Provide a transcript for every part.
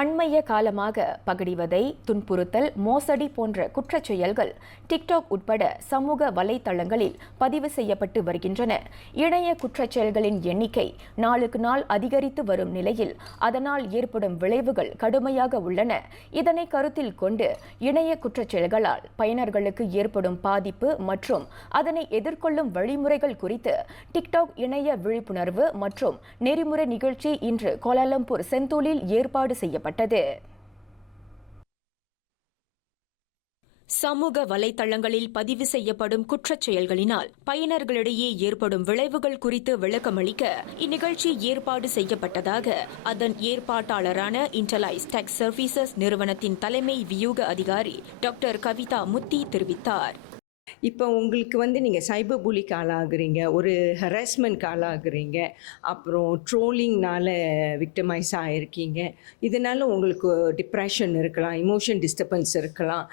அண்மைய காலமாக பகடிவதை துன்புறுத்தல் மோசடி போன்ற குற்றச் செயல்கள் டிக்டாக் உட்பட சமூக வலைதளங்களில் பதிவு செய்யப்பட்டு வருகின்றன. இணைய குற்றச் செயல்களின் எண்ணிக்கை நாளுக்கு நாள் அதிகரித்து வரும் நிலையில் அதனால் ஏற்படும் விளைவுகள் கடுமையாக உள்ளன. இதனை கருத்தில் கொண்டு இணைய குற்றச் செயல்களால் பயனர்களுக்கு ஏற்படும் பாதிப்பு மற்றும் அதனை எதிர்கொள்ளும் வழிமுறைகள் குறித்து டிக்டாக் இணைய விழிப்புணர்வு மற்றும் நெறிமுறை நிகழ்ச்சி இன்று கோலாலம்பூர் செந்தூலில் ஏற்பாடு செய்யப்பட்டது சமூக வலைதளங்களில் பதிவு செய்யப்படும் குற்றச் செயல்களினால் பயனர்களிடையே ஏற்படும் விளைவுகள் குறித்து விளக்கமளிக்க இந்நிகழ்ச்சி ஏற்பாடு செய்யப்பட்டதாக அதன் ஏற்பாட்டாளரான இன்டலைஸ் டெக் சர்வீசஸ் நிறுவனத்தின் தலைமை வியூக அதிகாரி டாக்டர் கவிதா முத்தி தெரிவித்தார். இப்போ உங்களுக்கு வந்து நீங்கள் சைபர் புலிக்கு ஆளாகிறீங்க ஒரு ஹராஸ்மெண்ட்க்கு ஆளாகிறீங்க அப்புறம் ட்ரோலிங்னால விக்டமைஸ் ஆகிருக்கீங்க இதனால உங்களுக்கு டிப்ரெஷன் இருக்கலாம் இமோஷன் டிஸ்டர்பன்ஸ் இருக்கலாம்.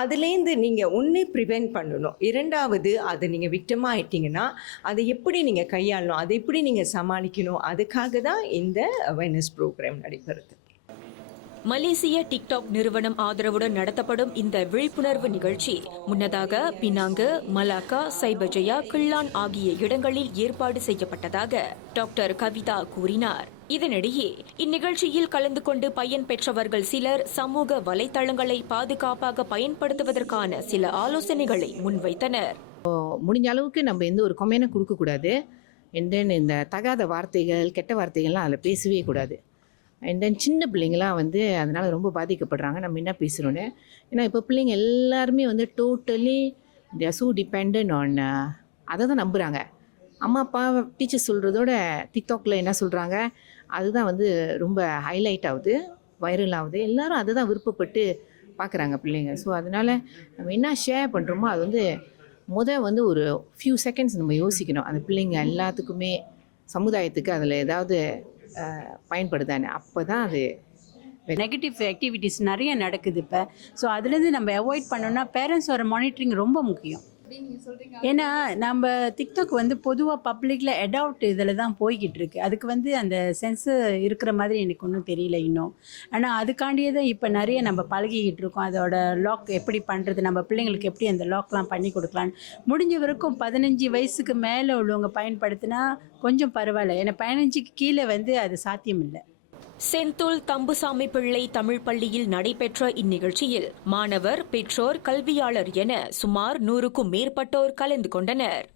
அதுலேருந்து நீங்கள் ஒன்று ப்ரிவென்ட் பண்ணணும். இரண்டாவது அதை நீங்கள் விக்டம் ஆகிட்டிங்கன்னா அதை எப்படி நீங்கள் கையாளணும் அதை எப்படி நீங்கள் சமாளிக்கணும் அதுக்காக தான் இந்த அவேர்னஸ் ப்ரோக்ராம் நடைபெறுது. மலேசிய டிக்டாக் நிறுவனம் ஆதரவுடன் நடத்தப்படும் இந்த விழிப்புணர்வு நிகழ்ச்சி. முன்னதாக பினாங்கு மலாக்கா சைபஜயா கிள்ளான் ஆகிய இடங்களில் ஏற்பாடு செய்யப்பட்டதாக டாக்டர் கவிதா கூறினார். இதனிடையே இந்நிகழ்ச்சியில் கலந்து கொண்டு பயன் பெற்றவர்கள் சிலர் சமூக வலைதளங்களை பாதுகாப்பாக பயன்படுத்துவதற்கான சில ஆலோசனைகளை முன்வைத்தனர். முடிஞ்ச அளவுக்கு நம்ம எந்த ஒரு கொமைனை கொடுக்கக்கூடாது. அண்ட் இந்த தகாத வார்த்தைகள் கெட்ட வார்த்தைகள்லாம் அதில் பேசவே கூடாது. அண்ட் தென் சின்ன பிள்ளைங்களாம் வந்து அதனால் ரொம்ப பாதிக்கப்படுறாங்க. நம்ம என்ன பேசுகிறோன்னு ஏன்னா இப்போ பிள்ளைங்க எல்லாருமே வந்து டோட்டலி தே சூ டிபெண்ட் ஆன் அதை தான் நம்புகிறாங்க அம்மா அப்பா டீச்சர் சொல்கிறதோட டிக்டாக்ல என்ன சொல்கிறாங்க அதுதான் வந்து ரொம்ப ஹைலைட் ஆகுது வைரல் ஆகுது. எல்லாரும் அதை தான் விருப்பப்பட்டு பார்க்குறாங்க பிள்ளைங்க. ஸோ அதனால் நம்ம என்ன ஷேர் பண்ணுறோமோ அது வந்து முத வந்து ஒரு ஃபியூ செகண்ட்ஸ் நம்ம யோசிக்கணும். அந்த பிள்ளைங்க எல்லாத்துக்குமே சமுதாயத்துக்கு அதில் ஏதாவது பயன்படுதானே? அப்போ தான் அது நெகட்டிவ் ஆக்டிவிட்டிஸ் நிறைய நடக்குது இப்போ. ஸோ அதுலேருந்து நம்ம அவாய்ட் பண்ணோன்னா பேரண்ட்ஸோட மானிட்டரிங் ரொம்ப முக்கியம். ஏன்னா நம்ம டிக்டாக் வந்து பொதுவாக பப்ளிக்கில் அடவுட் இதில் தான் போய்கிட்டு இருக்கு. அதுக்கு வந்து அந்த சென்ஸ் இருக்கிற மாதிரி எனக்கு ஒன்றும் தெரியல இன்னும். ஆனால் அதுக்காண்டியே தான் இப்போ நிறைய நம்ம பழகிக்கிட்டு இருக்கோம். அதோட லாக் எப்படி பண்ணுறது நம்ம பிள்ளைங்களுக்கு எப்படி அந்த லாக்லாம் பண்ணி கொடுக்கலான்னு முடிஞ்ச வரைக்கும் பதினஞ்சு வயசுக்கு மேலே உள்ளவங்க பயன்படுத்தினா கொஞ்சம் பரவாயில்ல. ஏன்னா பதினஞ்சுக்கு கீழே வந்து அது சாத்தியம் இல்லை செந்தூல் தம்புசாமி பிள்ளை தமிழ் பள்ளியில் நடைபெற்ற இந்நிகழ்ச்சியில் மாணவர் பெற்றோர் கல்வியாளர் என சுமார் நூறுக்கும் மேற்பட்டோர் கலந்து கொண்டனர்.